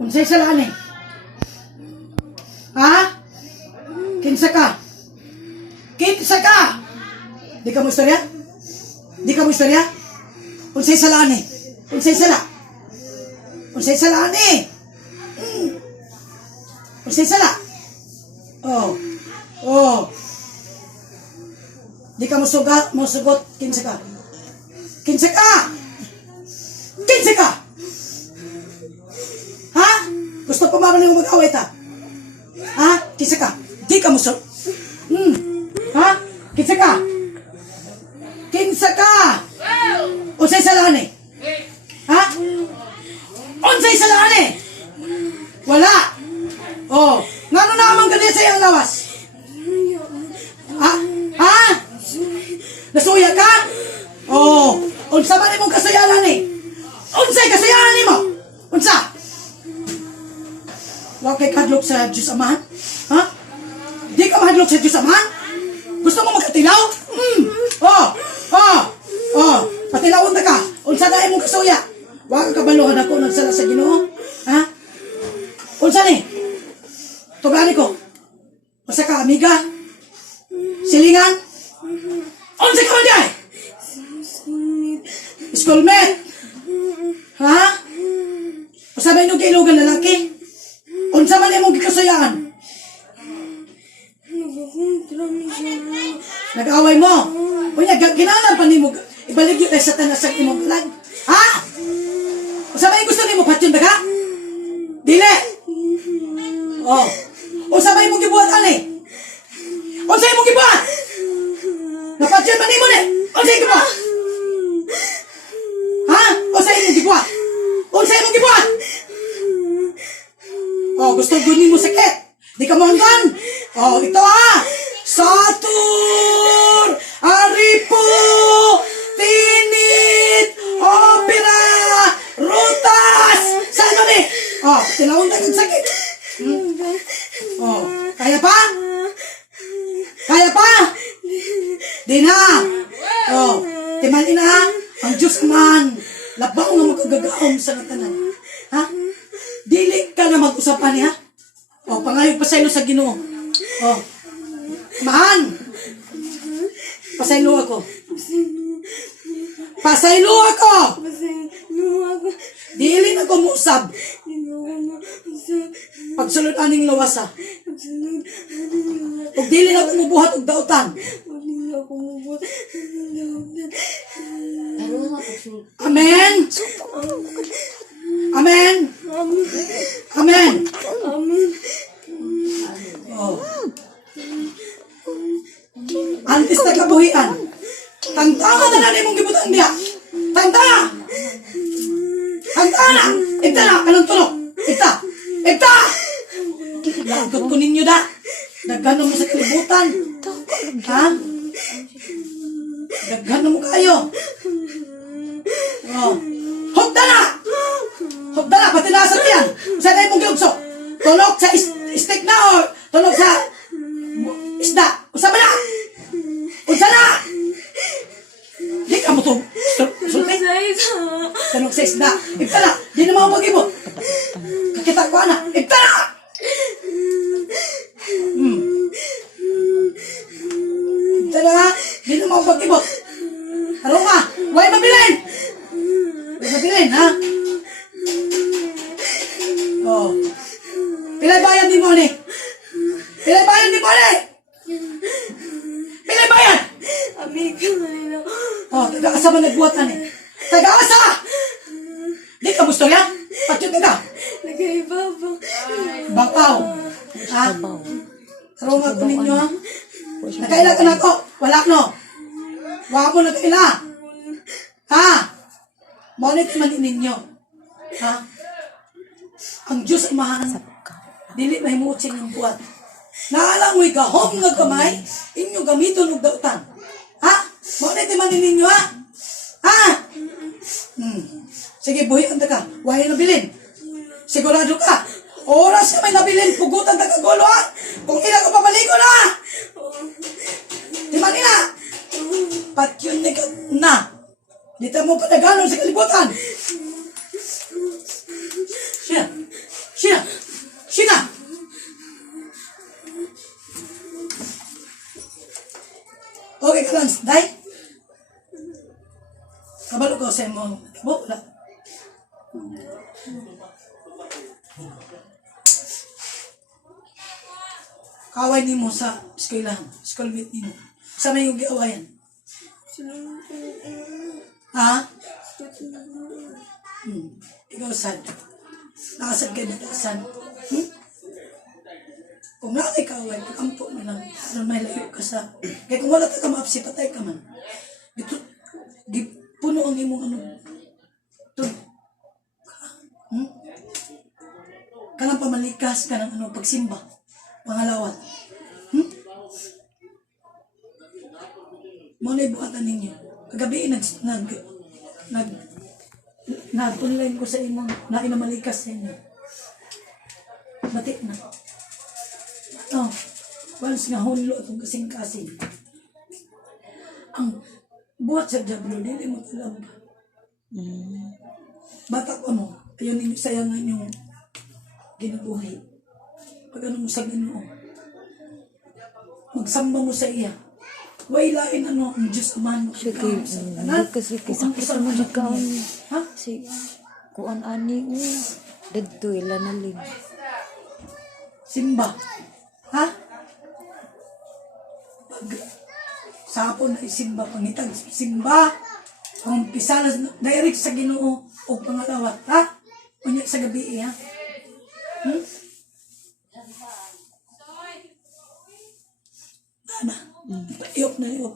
Unsay sala ni? Ha? Kinsa ka? Kinsa ka? Di ka mo istorya? Di ka mo istorya? Unsay sala ni? Unsay sala? Unsay sala ni? Unsay sala? Oh. Oh. Di ka mo sugot, kinsa ka? Kinsa ka? Kinsa ka? Ha? Gusto pa mabalik mo mag-away ta? Ha? Kinsa ka? Di ka mo Ha? Kinsa ka? Kinsa ka? Unsay sala ni? Ha? Unsay sala ni? Wala. Oh, ngano naman ganyan sa iyang lawas? Ha? Ha? Nasuya ka? Oh, unsa man imong kasayanan ni? Unsay kasayanan nimo? Unsa? Wa kay kadlok sa Diyos Amahan? Ha? Di ka mahadlok sa Diyos Amahan? Gusto mo magkatilaw? Oh, oh, oh, patilawon ta ka. Unsa na imong kasuya? Wa ka kabaluhan ako nagsala sa Ginoo? Ha? Unsa ni? Tugani ko. Usa ka amiga? Silingan? Unsa ka man di? Schoolmate? Ha? Usa ba inyong kailugan lalaki? Unsa man imong gikasayaan? Nag-away mo? Unya, ginanan pa nimo ibalik yung sa tanas sa imong plan. Ha? Usa ba yung gusto nimo patyon ba ka? Dili. Oh. Usa ba imong gibuhat ani? Unsa imong gibuhat? Napatyon ba nimo ni? Unsa imong gibuhat? Ha? Unsa imong gibuhat? Unsa imong gibuhat? Oh, gusto gunin mo sakit. Di ka mo hanggan. Oh, ito ha. Satur, Aripo, Tinit, Opera, Rutas. Saan mo ni? Oh, tinawon tayo ng sakit. Oh, kaya pa? Kaya pa? Di na. Oh, timanin na ha. Ang Diyos man. Labaw nga magkagagaom sa natanan. Ha? Dili ka na mag-usapan niya. O, pangayog pasaylo sa Ginoo. O, mahan. Pasaylo ako. Pasaylo ako. Dili na ko musab. Pagsulod aning lawasa. Ug dili na ko mubuhat og dautan. Amen. Amen. Amen. Oh. Antes na kabuhian. Tantanga na na mong gibutang niya. Tantanga. Tantanga. Ita na. Anong tulog? Ita. Ita. Lagot ko ninyo da. Nagano mo sa kalibutan. Ha? Nagano mo kayo. Oh. Hugda na. Hugda na. Pati nasa tiyan. Saan na mong giugso? Tulog sa stick na o tulog sa isda. Usa ba na? Unsa na? Di ka mo to. Sulti? Tulog sa isda. Ibta na. Di na mga pag-ibot. Kakita ko na. Ibta na! Ibta na. Di na mga pag-ibot. Haro ka. Huwag mabilin. Huwag mabilin, ha? Oh. Pilay bayad ni mo ni? Pilay bayad ni mo ni? Pilay bayad? Amiga na. Oh, taga-asa man nagbuhat na ni? Taga-asa! Di ka gusto yan? Patyot ka? Nag-ibabang. Bakaw. Ha? Sarungan ko ninyo ha? Nakaila ka na ko? Wala no? Wala mo nakaila? Ha? Monit man ninyo. Ha? Ang Diyos Amahan. Dili may mutsing ng buwan. Naalang mo'y gahom nga kamay, inyo gamiton og dautan. Ha? Monit man ninyo ha? Ha? Sige, buhian ta ka. Why nabilin? Sigurado ka? Oras ka may nabilin, pugutan ta ka gulo ha? Kung ina ko papaligo na! Di man ina! Patyun ni ka na! Dito mo pataganon sa kalibutan! Siya! Kaway nimo sa eskwelahan, schoolmate nimo. Sa may yung giawayan. Ha? Ikaw sad. Nakasad kayo dito sad. Kung na kay kaway, kakampo na lang. Ano may layo ka sa... Kaya kung wala ka maapsi, patay ka man. Ito, di puno ang imong ano. Ito. Kanang pamalikas, kanang ano, pagsimba. Pangalawat. Muna ibuhatan ninyo. Kagabi, nag-online ko sa imong, na inamalikas sa inyo. Batik na. Oh, once nga hunlo itong kasing-kasing. Ang buhat sa Diablo, dili mo talam pa. Bata ko mo, ayaw ninyo sayangan yung ginabuhay. Pag ano mo sa Ginoo, magsamba mo sa iya. Wailain ano, ang Diyos Amano. Sige, kasi sakit naman ikaw. Ha? Si kuan ani dadto ila nalig. Simba. Ha? Pag sapon na isimba, pangitag simba, kung pisalas direct sa Ginoo o pangalawat, ha? Unya sa gabi, ha? Ana, iyok na iyok.